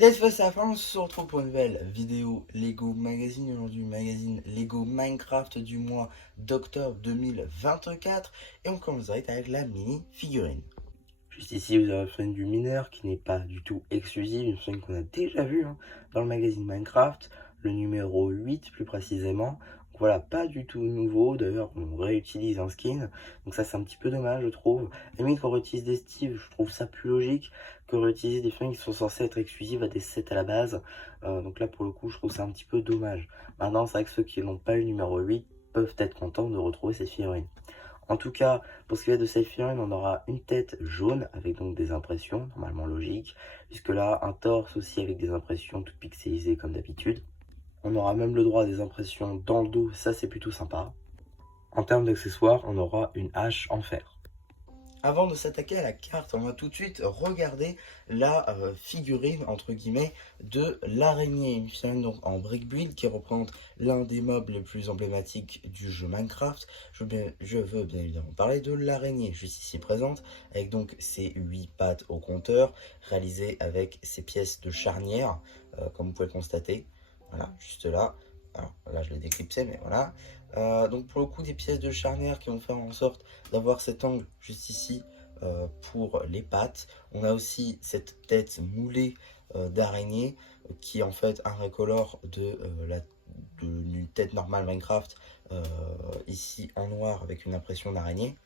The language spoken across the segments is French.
Cette fois c'est la fin, on se retrouve pour une nouvelle vidéo Lego Magazine. Aujourd'hui, magazine Lego Minecraft du mois d'octobre 2024. Et on commence direct avec la mini figurine. Juste ici, vous avez la figurine du mineur qui n'est pas du tout exclusive, une figurine qu'on a déjà vue dans le magazine Minecraft, le numéro 8 plus précisément. Donc voilà, pas du tout nouveau, d'ailleurs on réutilise un skin, donc ça c'est un petit peu dommage je trouve. À la limite qu'on réutilise des Steve, je trouve ça plus logique que réutiliser des figurines qui sont censées être exclusives à des sets à la base. Donc là pour le coup je trouve ça un petit peu dommage. Maintenant c'est vrai que ceux qui n'ont pas eu le numéro 8 peuvent être contents de retrouver cette figurine. En tout cas, pour ce qui est de cette figurine, on aura une tête jaune avec donc des impressions, normalement logiques. Puisque là, un torse aussi avec des impressions toutes pixelisées comme d'habitude. On aura même le droit à des impressions dans le dos, ça c'est plutôt sympa. En termes d'accessoires, on aura une hache en fer. Avant de s'attaquer à la carte, on va tout de suite regarder la figurine entre guillemets de l'araignée. Une figurine donc en brick build qui représente l'un des mobs les plus emblématiques du jeu Minecraft. Je veux bien évidemment parler de l'araignée, juste ici présente, avec donc ses 8 pattes au compteur, réalisées avec ses pièces de charnière, comme vous pouvez le constater. Voilà, juste là. Alors là je l'ai déclipsé, mais voilà. Donc pour le coup des pièces de charnière qui vont faire en sorte d'avoir cet angle juste ici pour les pattes. On a aussi cette tête moulée d'araignée qui est en fait un recolor d'une tête normale Minecraft ici en noir avec une impression d'araignée.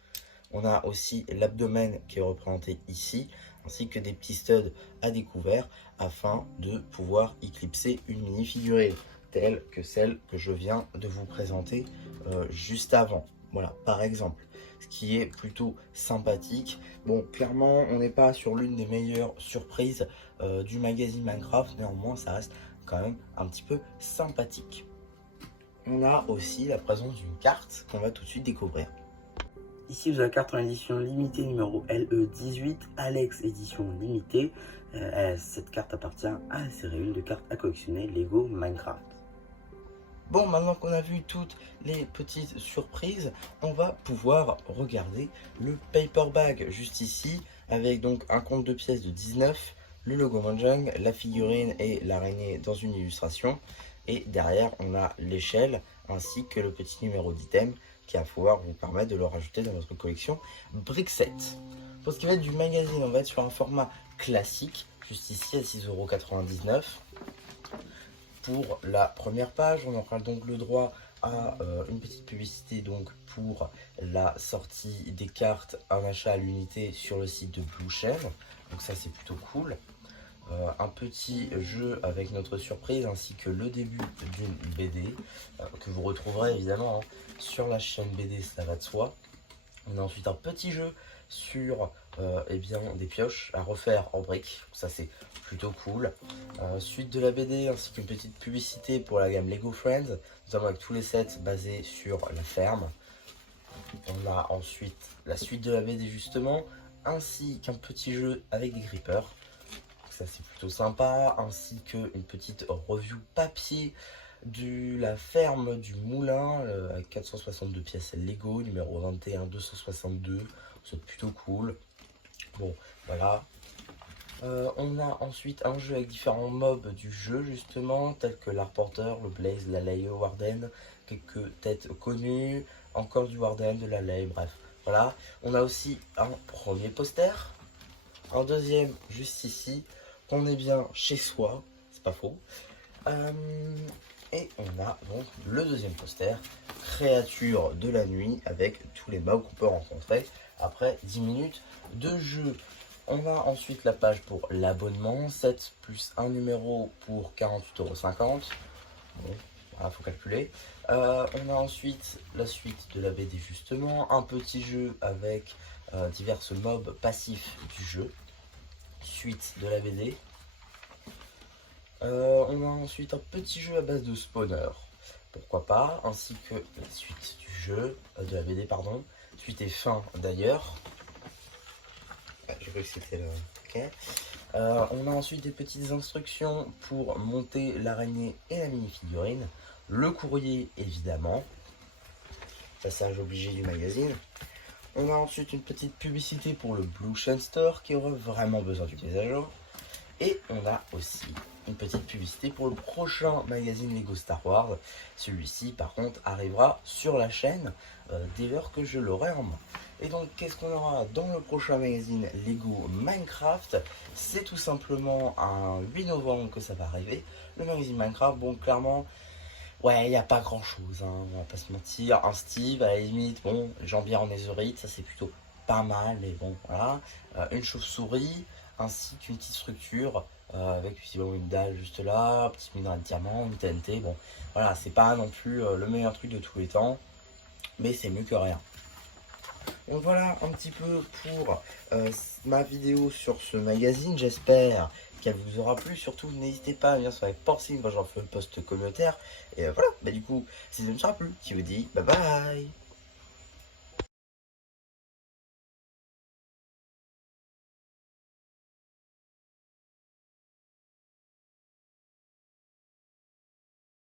On a aussi l'abdomen qui est représenté ici, ainsi que des petits studs à découvert afin de pouvoir éclipser une mini figurine telle que celle que je viens de vous présenter juste avant. Voilà, par exemple, ce qui est plutôt sympathique. Bon, clairement, on n'est pas sur l'une des meilleures surprises du magazine Minecraft, néanmoins, ça reste quand même un petit peu sympathique. On a aussi la présence d'une carte qu'on va tout de suite découvrir. Ici, vous avez la carte en édition limitée numéro LE18, Alex édition limitée. Cette carte appartient à la série 1 de cartes à collectionner Lego Minecraft. Bon, maintenant qu'on a vu toutes les petites surprises, on va pouvoir regarder le paper bag juste ici, avec donc un compte de pièces de 19, le logo Mojang, la figurine et l'araignée dans une illustration. Et derrière, on a l'échelle ainsi que le petit numéro d'item qui va pouvoir vous permettre de le rajouter dans votre collection Brickset. Pour ce qui va être du magazine, on va être sur un format classique, juste ici à 6,99 €. Pour la première page, on aura donc le droit à une petite publicité donc pour la sortie des cartes en achat à l'unité sur le site de Blue Chain. Donc ça c'est plutôt cool. Un petit jeu avec notre surprise ainsi que le début d'une BD que vous retrouverez évidemment sur la chaîne BD, ça va de soi. On a ensuite un petit jeu sur eh bien, des pioches à refaire en briques, ça c'est plutôt cool. Suite de la BD ainsi qu'une petite publicité pour la gamme Lego Friends, notamment avec tous les sets basés sur la ferme. On a ensuite la suite de la BD justement, ainsi qu'un petit jeu avec des grippers. Ça c'est plutôt sympa, ainsi qu'une petite review papier de la ferme du moulin avec 462 pièces Lego, numéro 21 262, c'est plutôt cool. Bon, voilà. On a ensuite un jeu avec différents mobs du jeu justement, tels que l'Arpenteur, le Blaze, la Laye, Warden, quelques têtes connues, encore du Warden, de la Laye, bref. Voilà. On a aussi un premier poster, un deuxième juste ici, qu'on est bien chez soi, c'est pas faux. Et on a donc le deuxième poster, créature de la nuit, avec tous les mobs qu'on peut rencontrer après 10 minutes de jeu. On a ensuite la page pour l'abonnement, 7 plus un numéro pour 48,50 €. Bon, voilà, faut calculer. On a ensuite la suite de la BD justement, un petit jeu avec divers mobs passifs du jeu. Suite de la BD. On a ensuite un petit jeu à base de spawner, pourquoi pas, ainsi que la suite du jeu, de la BD pardon, suite et fin d'ailleurs. J'ai cru que c'était le... Ok. On a ensuite des petites instructions pour monter l'araignée et la mini-figurine, le courrier évidemment, passage obligé du magazine. On a ensuite une petite publicité pour le Blue Chain Store qui aurait vraiment besoin d'une mise à jour. Et on a aussi une petite publicité pour le prochain magazine Lego Star Wars. Celui-ci, par contre, arrivera sur la chaîne dès lors que je l'aurai en main. Et donc, qu'est-ce qu'on aura dans le prochain magazine Lego Minecraft? C'est tout simplement un 8 novembre que ça va arriver. Le magazine Minecraft, bon, clairement, ouais, il n'y a pas grand-chose, hein, on va pas se mentir. Un Steve, à la limite, bon, jambière en netherite, ça c'est plutôt pas mal, mais bon, voilà. Une chauve-souris, ainsi qu'une petite structure, avec visiblement une dalle juste là, un petit minerai de diamant, une TNT, bon, voilà, c'est pas non plus le meilleur truc de tous les temps, mais c'est mieux que rien. Donc voilà un petit peu pour ma vidéo sur ce magazine. J'espère qu'elle vous aura plu. Surtout, n'hésitez pas à venir sur les porcines quand j'en fais le post communautaire. Et voilà, bah du coup, si ça ne sera plus, qui vous dit bye bye.